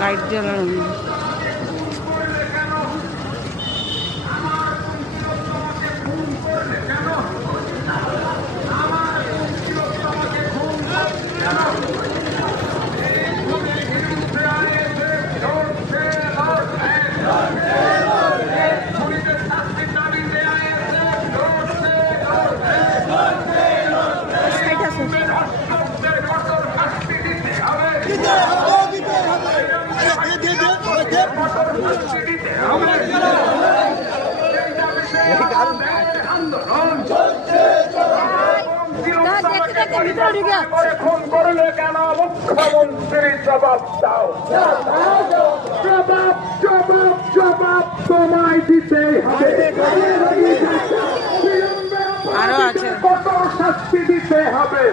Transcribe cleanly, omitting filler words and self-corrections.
Light জ্বালানো। খুন করলে কেন মুখ্যমন্ত্রী জবাব দাও, জবাব জবাব জবাব তোমায় দিতেই হবে। আরো আছে, কত শাস্তি দিতে হবে।